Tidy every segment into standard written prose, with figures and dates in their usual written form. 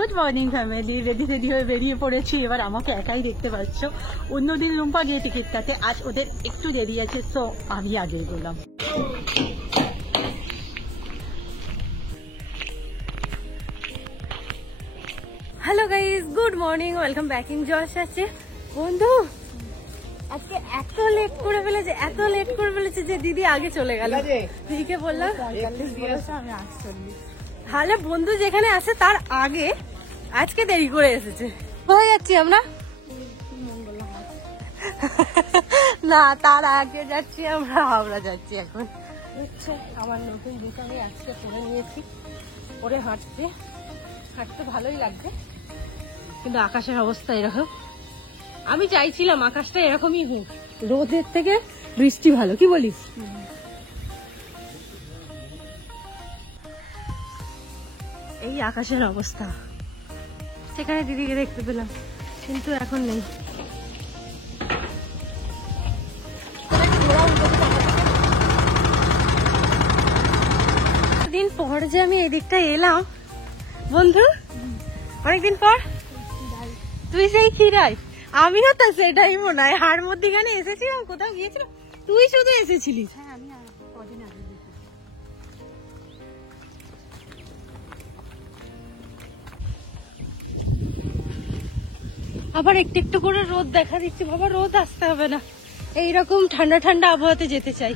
Good morning family, ready ready হয়ে বেরিয়ে পড়েছি। এবার আমাকে একাই দেখতে পাচ্ছ। অন্যদিন রুম্পা গিয়ে টিকিট কাটে, আজ ওদের একটু দেরি আছে, তো আমি আগে বললাম। Hello guys, good morning, welcome back in Josh আছে। বন্ধু আজকে এত লেট করে ফেলেছে যে দিদি আগে চলে গেল। দিদিকে বললাম তাহলে বন্ধু যেখানে আছে তার আগে আজকে দেরি করে এসেছে। কোথায় যাচ্ছি আমরা? না, তার আগে যাচ্ছি আমরা হাওড়া যাচ্ছি। এখন হচ্ছে আমার নতুন জুতো আমি আজকে পরে নিয়েছি, পরে হাঁটতে ভালোই লাগছে, কিন্তু আকাশের অবস্থা এরকম। আমি চাইছিলাম আকাশটা এরকমই হোক, রোদের থেকে বৃষ্টি ভালো, কি বলিস? এই আকাশের অবস্থা। সেখানে দিদিকে দেখতে পেলাম, কিন্তু এখন নেই। দিন পর যে আমি এদিকটা এলাম বন্ধু, অনেকদিন পর। তুই সেই খিরাই, আমিও তো সেটাই মনে হয়। হাড় মধ্যখানে এসেছিলাম, কোথাও গিয়েছিলাম, তুই শুধু এসেছিলিস। আবার একটু একটু করে রোদ দেখা দিচ্ছে। বাবা, রোদ আসতে হবে না, এইরকম ঠান্ডা ঠান্ডা আবহাওয়াতে যেতে চাই।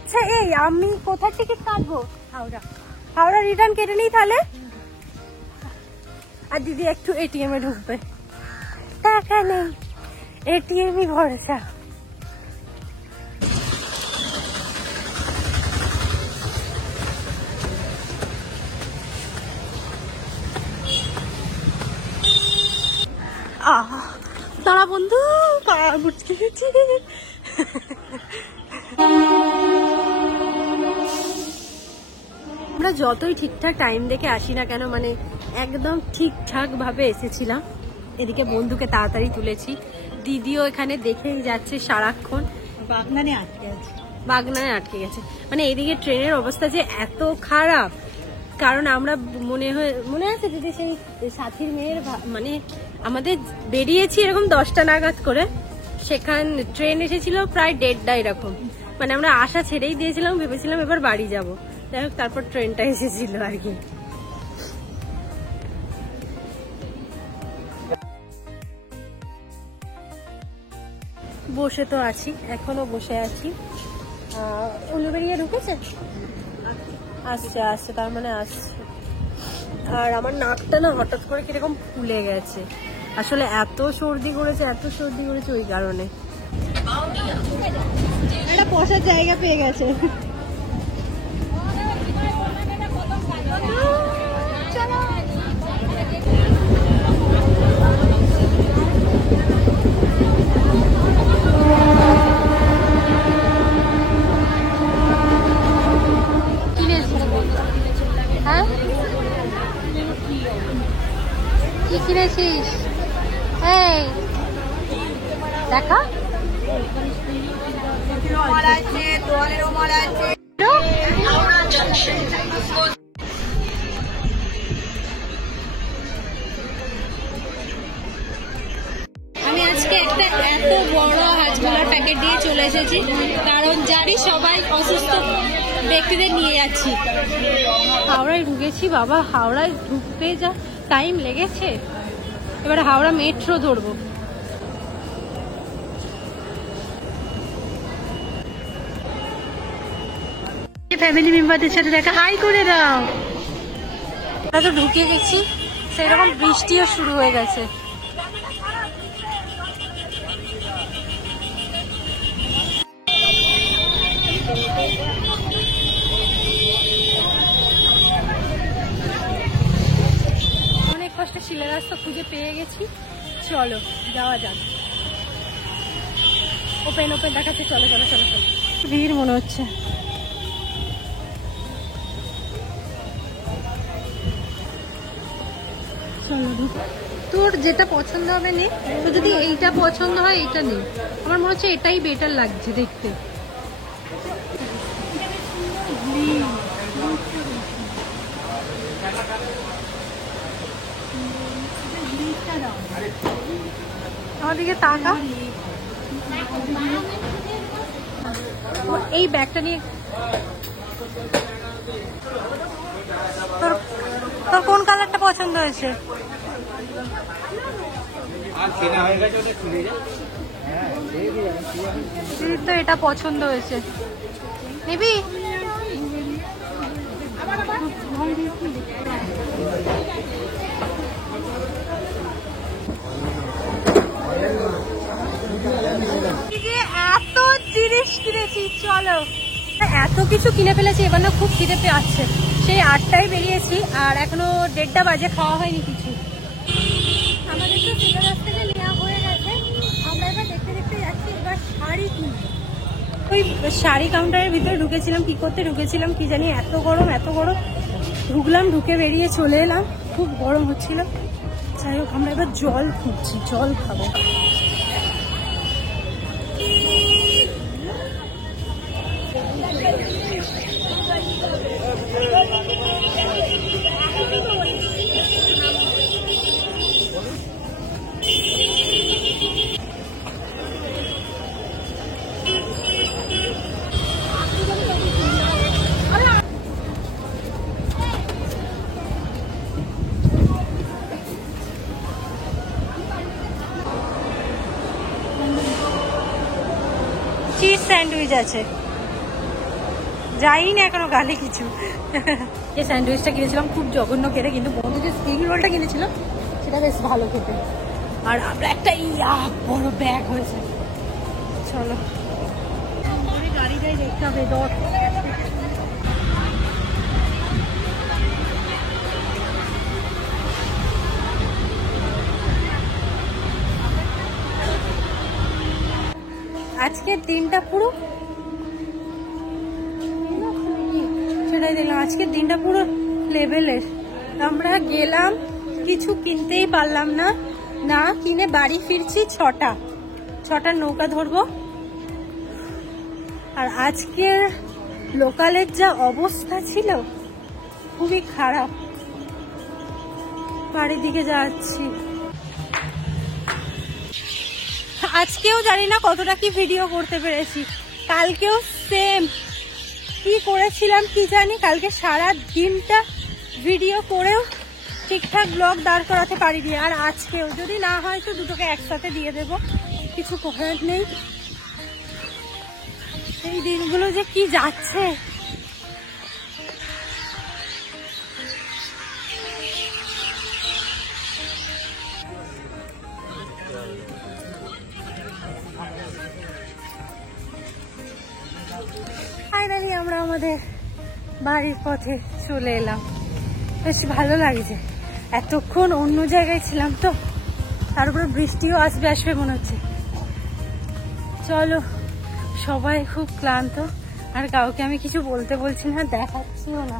আচ্ছা, এই আমি কোথার টিকিট কাটবো? হাওড়া রিটার্ন কেটে নিই তাহলে। আর দিদি একটু এটিএম এ ঢুকবে, টাকা নেই, এটিএমই ভরসা। দাঁড়া বন্ধু, পা মুচকে গেছি। আমরা যতই ঠিকঠাক টাইম দেখে আসি না কেন, মানে একদম ঠিকঠাক ভাবে এসেছিলাম। এদিকে বন্ধুকে তাড়াতাড়ি তুলেছি, দিদিও এখানে দেখেই যাচ্ছে সারাক্ষণ। বাগনানে আটকে গেছে। মানে এদিকে ট্রেনের অবস্থা যে এত খারাপ, কারণ আমরা মনে আছে দিদি সেই সাথীর মেয়ের, মানে আমাদের বেরিয়েছি এরকম 10টা নাগাদ করে, সেখান ট্রেন এসেছিল প্রায় 1:30 এরকম। মানে আমরা আশা ছেড়েই দিয়েছিলাম, ভেবেছিলাম এবার বাড়ি যাব। যাই হোক, তারপর ট্রেনটা এসেছিল আর কি। বসে তো আছি, এখনো বসে আছি। উলুবেড়িয়া ঢুকেছে, আসছে, তার মানে আসছে। আর আমার নাকটা না হঠাৎ করে কিরকম ফুলে গেছে, আসলে এত সর্দি করেছে ওই কারণে। একটা বসার জায়গা পেয়ে গেছে। হ্যাঁ, কি কিনেছিস? এই দেখা, আমি আজকে একটা এত বড় হাজমোলার প্যাকেট দিয়ে চলে এসেছি, কারণ জানি সবাই অসুস্থ ব্যক্তিদের নিয়ে যাচ্ছি। হাওড়ায় ঢুকেছি বাবা, হাওড়ায় ঢুকতে যা টাইম লেগেছে। এবারে হাওড়া মেট্রো ধরবো। ফ্যামিলি মেম্বারদের সাথে দেখা, হাই করে দাও। আমরা তো ঢুকে গেছি, সেরকম বৃষ্টিও শুরু হয়ে গেছে। অনেক কষ্টে শিলা রাস্তা খুঁজে পেয়ে গেছি, চলো যাওয়া যাক। ওপেন দেখাচ্ছে, চলো। ভিড় মনে হচ্ছে। তোর যেটা পছন্দ হবে নে, তো যদি এইটা পছন্দ হয় এইটা নে। আমার মনে হচ্ছে এটাই বেটার লাগছে দেখতে। আমাদেরকে তাকা। এই ব্যাগটা নিয়ে তোর তোর কোন কালারটা পছন্দ হয়েছে? তো এটা পছন্দ হয়েছে, নিবি? এত জিনিস কিনেছি, চলো। এত কিছু কিনে ফেলেছি, এবার না খুব খিদে পেয়েছে। সেই 8টায় বেরিয়েছি আর এখনো 1:30 বাজে, খাওয়া হয়নি কিছু। আমাদের তো সিলেবাস থেকে নেওয়া হয়ে গেছে, আমরা এবার দেখতে দেখতে যাচ্ছি এবার শাড়ি কিনবো। ওই শাড়ি কাউন্টারের ভিতরে ঢুকেছিলাম, কি করতে ঢুকেছিলাম কি জানি, এত গরম এত গরম। ঢুকলাম, ঢুকে বেরিয়ে চলে এলাম, খুব গরম হচ্ছিল। যাই হোক, আমরা এবার জল খুঁজছি, জল খাবো। চিজ স্যান্ডউইচ আছে, যাই না এখনো গালে কিছু। এই স্যান্ডউইচটা কিনেছিলাম খুব জঘন্য খেতে, কিন্তু বন্ধু যে স্প্রিং রোলটা কিনেছিল সেটা বেশ ভালো খেতে। আর আমরা একটা বড় ব্যাগ হয়েছে, চলো গাড়িটাই দেখতে হবে। আজকের দিনটা পুরো সেটাই দেখলাম, আজকের দিনটা পুরো লেভেলের। আমরা গেলাম, কিছু কিনতেই পারলাম না, না কিনে বাড়ি ফিরছি 6টার নৌকা ধরবো। আর আজকের লোকালের যা অবস্থা ছিল খুবই খারাপ। বাড়ির দিকে যাচ্ছি। আজকেও জানি না কতটা কি ভিডিও করতে পেরেছি, কালকেও সেম কি করেছিলাম কি জানি। কালকে সারা দিনটা ভিডিও করেও ঠিকঠাক ব্লগ দাঁড় করাতে পারিনি। আর আজকেও যদি না হয় তো দুটোকে একসাথে দিয়ে দেব, কিছু করার নেই। এই দিনগুলো যে কি যাচ্ছে। ফাইনালি আমরা আমাদের বাড়ির পথে চলে এলাম, বেশ ভালো লাগছে। এতক্ষণ অন্য জায়গায় ছিলাম তো, তারপরে বৃষ্টিও আসবে আসবে মনে হচ্ছে। চলো, সবাই খুব ক্লান্ত, আর কাউকে আমি কিছু বলতে বলছি না, দেখাচ্ছিও না,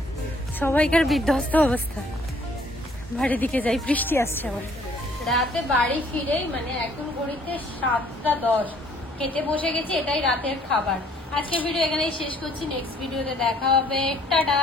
সবাইকার বিধ্বস্ত অবস্থা। বাড়ির দিকে যাই, বৃষ্টি আসছে আবার। রাতে বাড়ি ফিরে মানে এখন ঘড়িতে 7:10, খেতে বসে গেছি, এটাই রাতের খাবার। আজকের ভিডিও এখানেই শেষ করছি, নেক্সট ভিডিওতে দেখা হবে, টাটা।